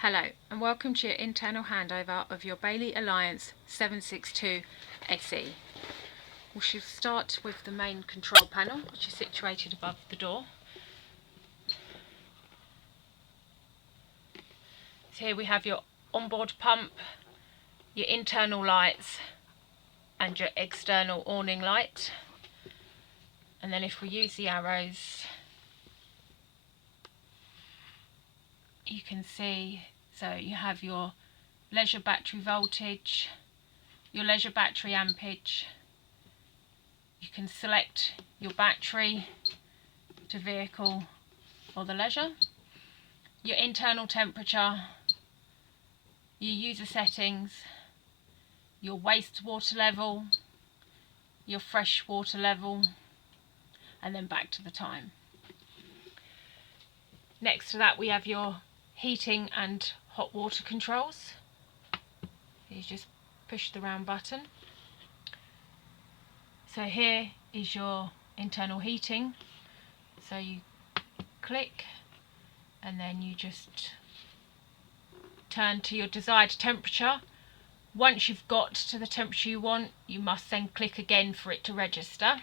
Hello and welcome to your internal handover of your Bailey Alliance 762 SE. We should start with the main control panel, which is situated above the door. So here we have your onboard pump, your internal lights and your external awning light. And then if we use the arrows, you can see, so you have your leisure battery voltage, your leisure battery ampage. You can select your battery to vehicle or the leisure, your internal temperature, your user settings, your wastewater level, your fresh water level, and then back to the time. Next to that we have your heating and hot water controls. You just push the round button. So here is your internal heating. So you click and then you just turn to your desired temperature. Once you've got to the temperature you want, you must then click again for it to register.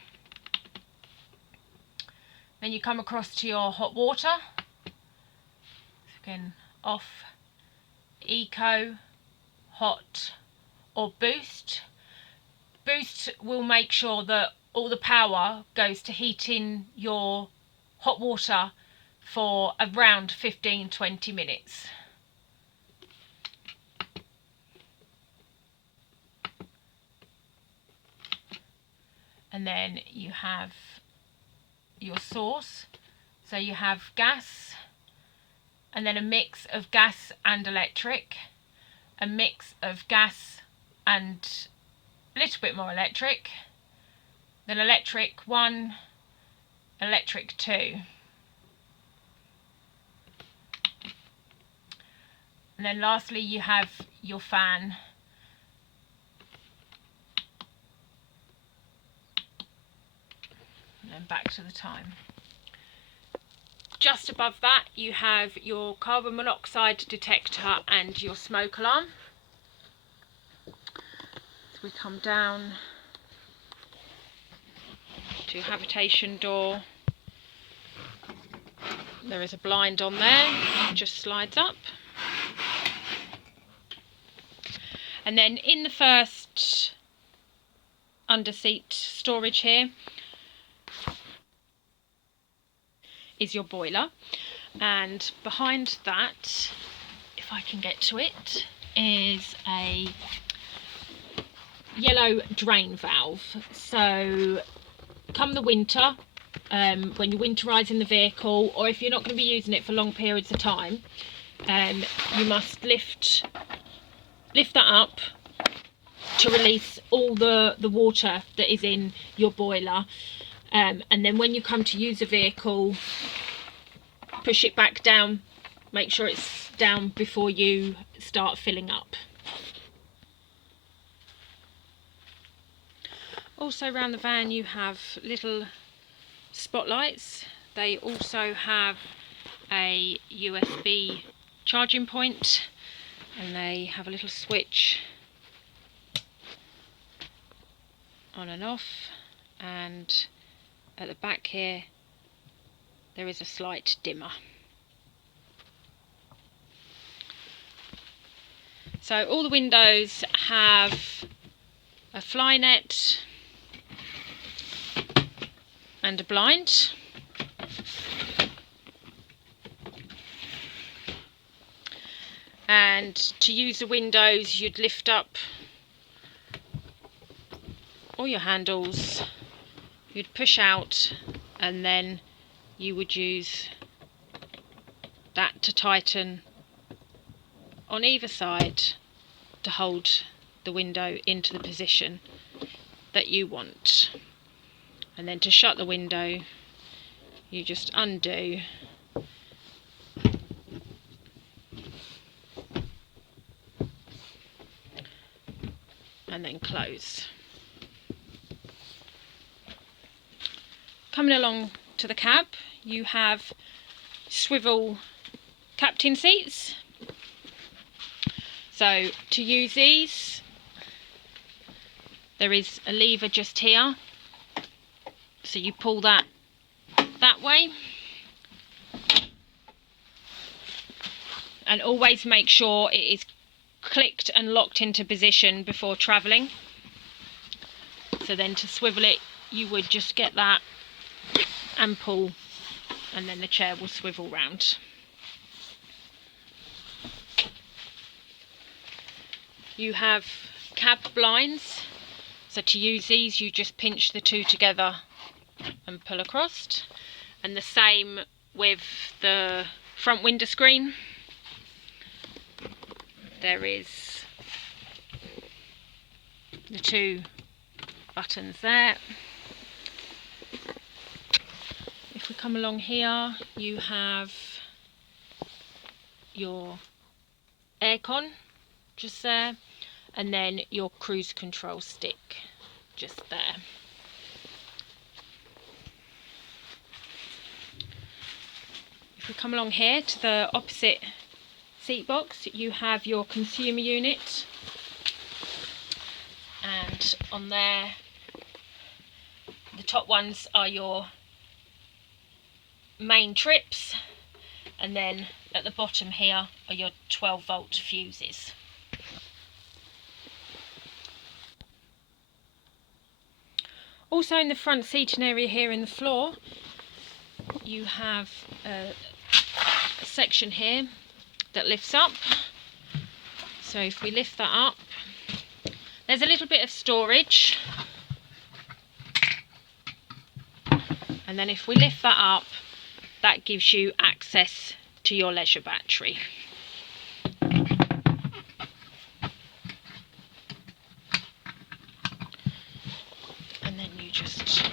Then you come across to your hot water. Again, off, eco, hot or boost. Boost will make sure that all the power goes to heating your hot water for around 15-20 minutes. And then you have your source. So you have gas, and then a mix of gas and electric, a mix of gas and a little bit more electric, then electric 1, electric 2. And then lastly you have your fan. And then back to the time. Just above that you have your carbon monoxide detector and your smoke alarm. So we come down to your habitation door. There is a blind on there, it just slides up. And then in the first under-seat storage here is your boiler, and behind that, if I can get to it, is a yellow drain valve. So come the winter, when you're winterising the vehicle, or if you're not going to be using it for long periods of time, you must lift that up to release all the water that is in your boiler. And then when you come to use a vehicle, push it back down, make sure it's down before you start filling up. Also around the van you have little spotlights. They also have a USB charging point, and they have a little switch on and off, and at the back here there is a slight dimmer. So all the windows have a fly net and a blind. And to use the windows you'd lift up all your handles, you'd push out, and then you would use that to tighten on either side to hold the window into the position that you want. And then to shut the window you just undo and then close. Coming along to the cab, you have swivel captain seats, So to use these, there is a lever just here, so you pull that way, and always make sure it is clicked and locked into position before travelling. So then to swivel it, you would just get that and pull, and then the chair will swivel round. You have cab blinds, so to use these you just pinch the two together and pull across, and the same with the front window screen. There is the two buttons there. If we come along here, you have your aircon just there, and then your cruise control stick just there. If we come along here to the opposite seat box, you have your consumer unit, and on there the top ones are your main trips, and then at the bottom here are your 12-volt fuses. Also in the front seating area here in the floor, you have a section here that lifts up. So if we lift that up, there's a little bit of storage, and then if we lift that up, that gives you access to your leisure battery. And then you just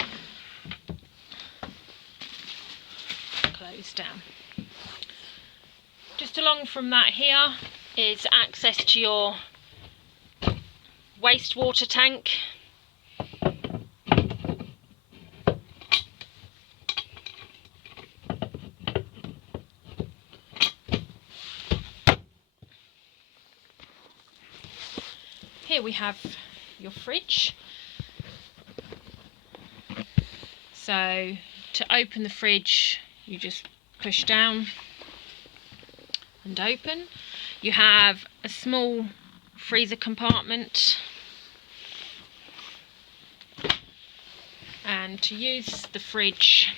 close down. Just along from that here is access to your wastewater tank. Here we have your fridge. So to open the fridge, you just push down and open. You have a small freezer compartment, and to use the fridge,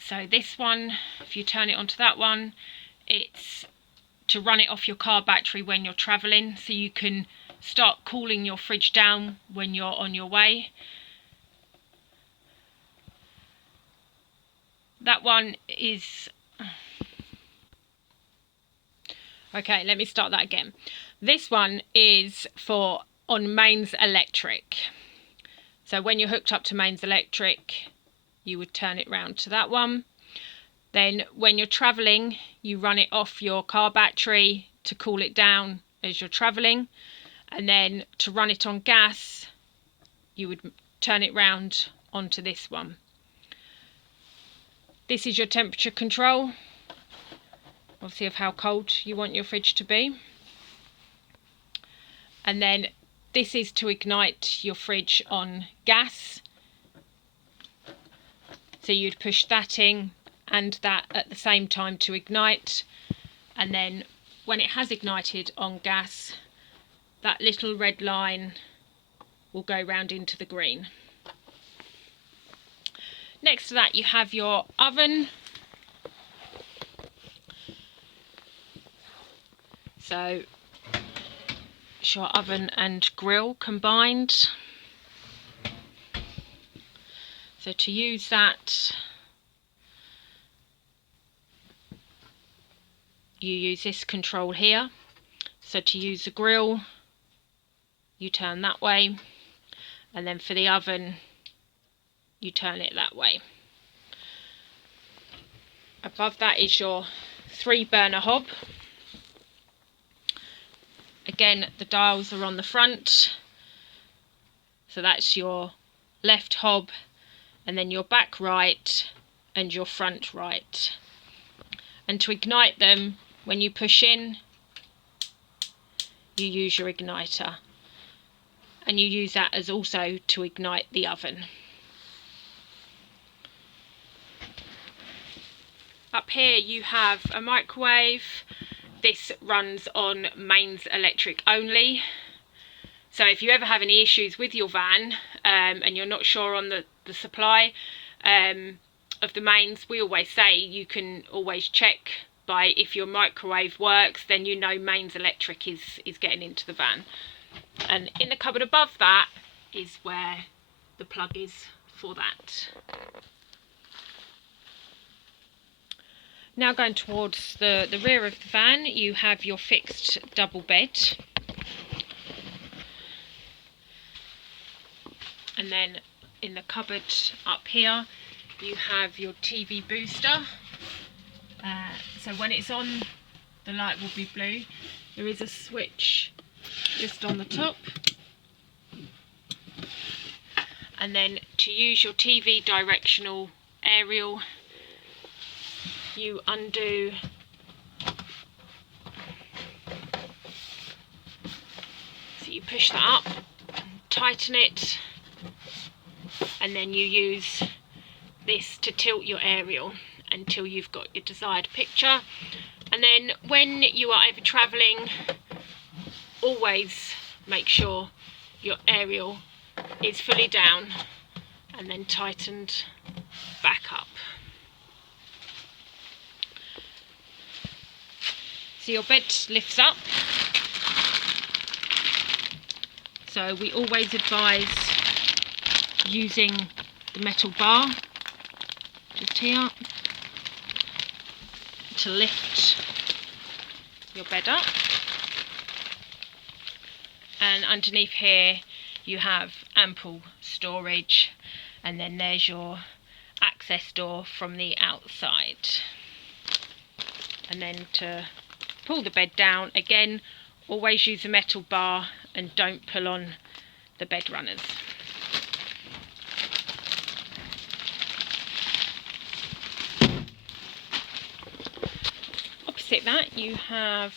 so this one, if you turn it onto that one, it's to run it off your car battery when you're travelling, so you can start cooling your fridge down when you're on your way. That one is... Okay, let me start that again. This one is for on mains electric. So when you're hooked up to mains electric, you would turn it round to that one. Then when you're travelling, you run it off your car battery to cool it down as you're travelling. And then to run it on gas, you would turn it round onto this one. This is your temperature control, obviously of how cold you want your fridge to be. And then this is to ignite your fridge on gas. So you'd push that in and that at the same time to ignite, and then when it has ignited on gas, that little red line will go round into the green. Next to that you have your oven. So it's your oven and grill combined. So to use that, you use this control here. So to use the grill, you turn that way, and then for the oven, you turn it that way. Above that is your 3-burner hob. Again, the dials are on the front. So that's your left hob, and then your back right and your front right. and to ignite them, when you push in, you use your igniter, and you use that as also to ignite the oven. Up here you have a microwave. This runs on mains electric only. So if you ever have any issues with your van and you're not sure on the supply of the mains, we always say you can always check by if your microwave works, then you know mains electric is getting into the van. And in the cupboard above that is where the plug is for that. Now going towards the rear of the van, you have your fixed double bed. And then in the cupboard up here, you have your TV booster. So when it's on, the light will be blue. There is a switch just on the top. And then to use your TV directional aerial, you undo so you push that up, tighten it, and then you use this to tilt your aerial until you've got your desired picture. And then when you are over travelling, always make sure your aerial is fully down and then tightened back up. So your bed lifts up. So we always advise using the metal bar just here to lift your bed up. And underneath here you have ample storage, and then there's your access door from the outside. And then to pull the bed down, again, always use a metal bar and don't pull on the bed runners. Opposite that you have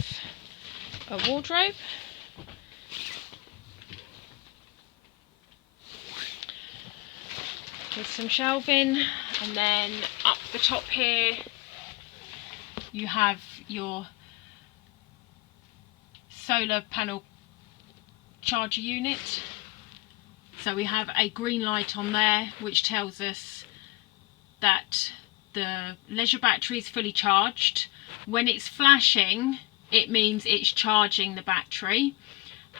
a wardrobe. With some shelving, and then up the top here you have your solar panel charger unit. So we have a green light on there which tells us that the leisure battery is fully charged. When it's flashing, it means it's charging the battery,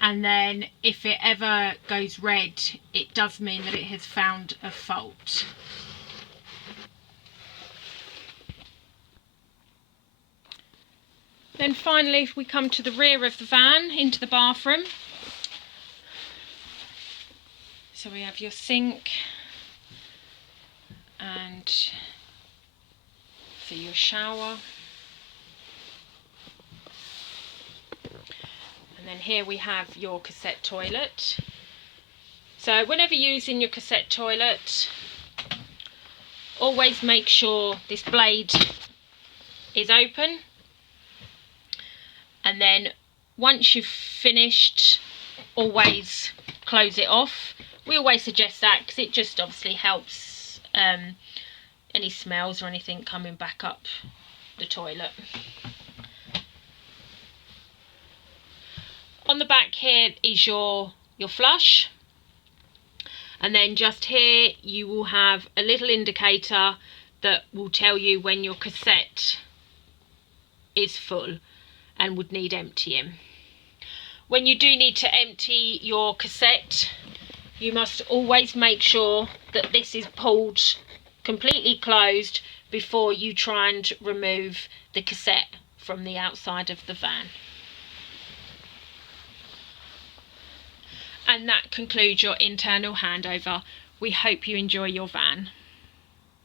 and then if it ever goes red, it does mean that it has found a fault. Then finally, if we come to the rear of the van, into the bathroom. So we have your sink, and so your shower. And then here we have your cassette toilet. So whenever using your cassette toilet, always make sure this blade is open. And then once you've finished, always close it off. We always suggest that because it just obviously helps any smells or anything coming back up the toilet. On the back here is your flush, and then just here you will have a little indicator that will tell you when your cassette is full and would need emptying. When you do need to empty your cassette, you must always make sure that this is pulled completely closed before you try and remove the cassette from the outside of the van. And that concludes your internal handover. We hope you enjoy your van.